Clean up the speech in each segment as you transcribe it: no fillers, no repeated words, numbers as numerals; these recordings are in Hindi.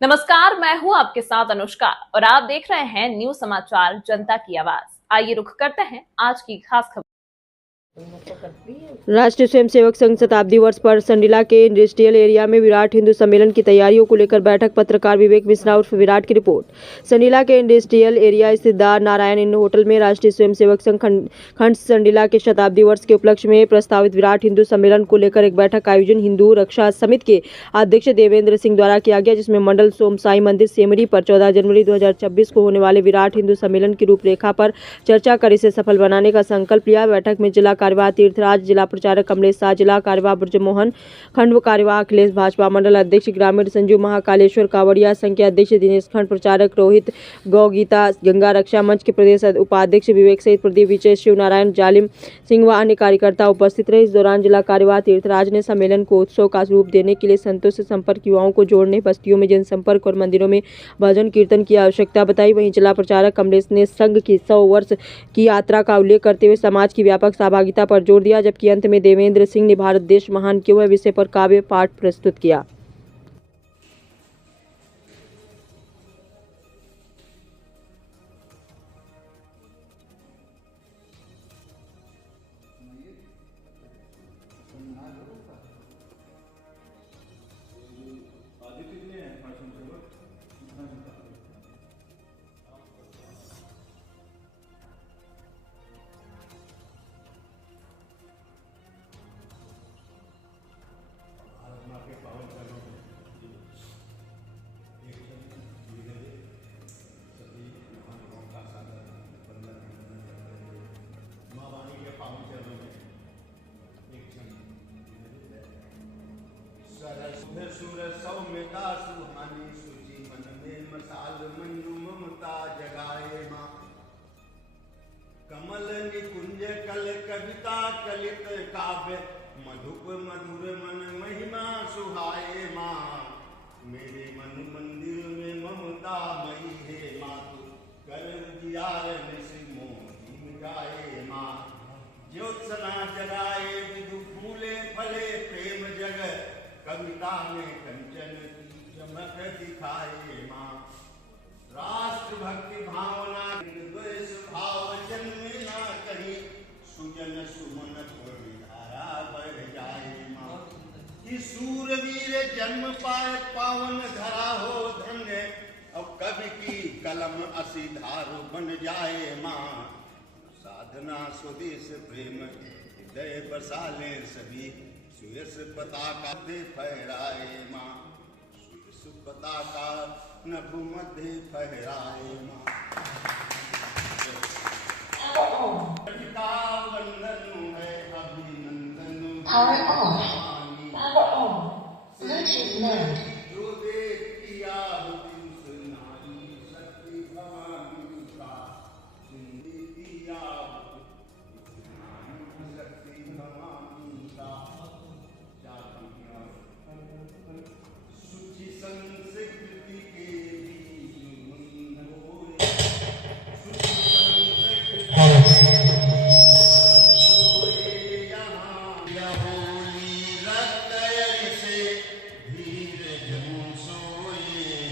नमस्कार, मैं हूं आपके साथ अनुष्का और आप देख रहे हैं न्यूज समाचार जनता की आवाज। आइए रुख करते हैं आज की खास खबर। राष्ट्रीय स्वयंसेवक संघ शताब्दी वर्ष पर संडीला के इंडस्ट्रियल एरिया में विराट हिंदू सम्मेलन की तैयारियों को लेकर बैठक। पत्रकार विवेक मिश्रा उर्फ विराट की रिपोर्ट। संडीला के इंडस्ट्रियल एरिया स्थित द नारायण इन होटल में राष्ट्रीय स्वयंसेवक संघ खंड संडीला के शताब्दी वर्ष के उपलक्ष्य में प्रस्तावित विराट हिंदू सम्मेलन को लेकर एक बैठक का आयोजन हिंदू रक्षा समिति के अध्यक्ष देवेंद्र सिंह द्वारा किया गया, जिसमें मंडल सोमसाई मंदिर सेमरी पर 14 जनवरी 2026 को होने वाले विराट हिंदू सम्मेलन की रूपरेखा पर चर्चा कर इसे सफल बनाने का संकल्प लिया। बैठक में जिला कार्यवाह तीर्थराज, जिला प्रचारक कमलेश शाह, जिला कार्यवाह ब्रजमोहन, खंड कार्यवाह अखिलेश, भाजपा मंडल अध्यक्ष ग्रामीण संजू, महाकालेश्वर कावड़िया संघ के अध्यक्ष दिनेश, खंड प्रचारक रोहित, गौ गीता, गंगा रक्षा मंच के प्रदेश उपाध्यक्ष विवेक सहित प्रदीप, विजय, शिव नारायण, जालिम सिंह व अन्य कार्यकर्ता उपस्थित रहे। इस दौरान जिला कार्यवाह तीर्थराज ने सम्मेलन को उत्सव का रूप देने के लिए संतों से संपर्क, युवाओं को जोड़ने, बस्तियों में जनसंपर्क और मंदिरों में भजन कीर्तन की आवश्यकता बताई। वहीं जिला प्रचारक कमलेश ने संघ की 100 वर्ष की यात्रा का उल्लेख करते हुए समाज की व्यापक सहभागिता पर जोर दिया, जबकि अंत में देवेंद्र सिंह ने भारत देश महान क्यों है विषय पर काव्य पाठ प्रस्तुत किया। सुर सौम्यता सुहानी सुचि मन में मसाल मंजू ममता जगाए माँ। कमल निकुंज कल कविता कलित काव्य मधुप मधुर मन महिमा सुहाए माँ। मेरे मन मंदिर में ममता मई है माँ, तू कर उजियार मोही जाए माँ। ज्योत्सना जगाए विदु फूले फले प्रेम जग, कविता में कंचन की चमक दिखाए माँ। राष्ट्र भक्ति भावना द्वेष भाव जन्मे ना कहीं, सुजन सुमन धारा बढ़ जाए माँ। कि सूरवीर जन्म पाए पावन धरा हो धन्य, अब कवि की कलम असी धार बन जाए माँ। साधना स्वदेश प्रेम हृदय बसाले सभी, सुयस पताका दे फहराए माँ। सुयस पताका नभ मध्य फहराए माँ। वंदन है अभिनंदन। Power off. Power on. Bluetooth mode. जो देख किया उस नारी शक्ति भवानी का, जिंदगी किया शक्ति भवानी का। सुचि संस्कृति के बीच होए, सुचि संस्कृति यहाँ होली रतयर से धीर जन सोए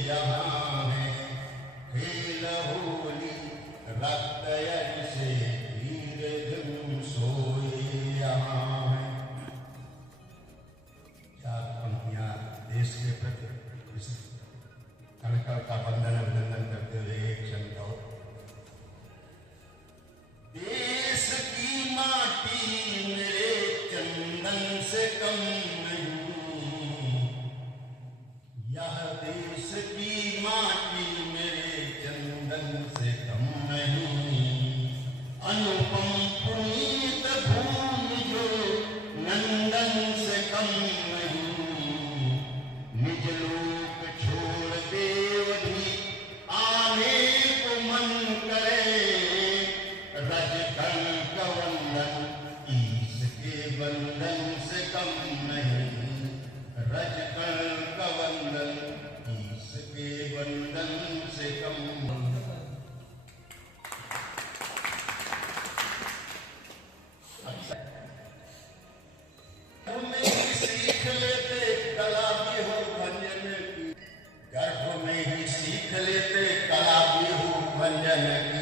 यहाँ है। खेल होली रतयर से धीर जन सोए यहाँ है। देश के प्रति कणकण का वंदन अभिनंदन करते हुए एक क्षण गाओ। देश की माटी मेरे चंदन से कम नहीं, यह देश की माटी मेरे चंदन से कम नहीं। अनुपम पुनीत भूमि जो नंदन से कम नहीं। निज लोक छोड़ देव भी आने को मन करे, रज कण वंदन ईश के बंधन से कम नहीं। रज कण वंदन ईश के बंधन जन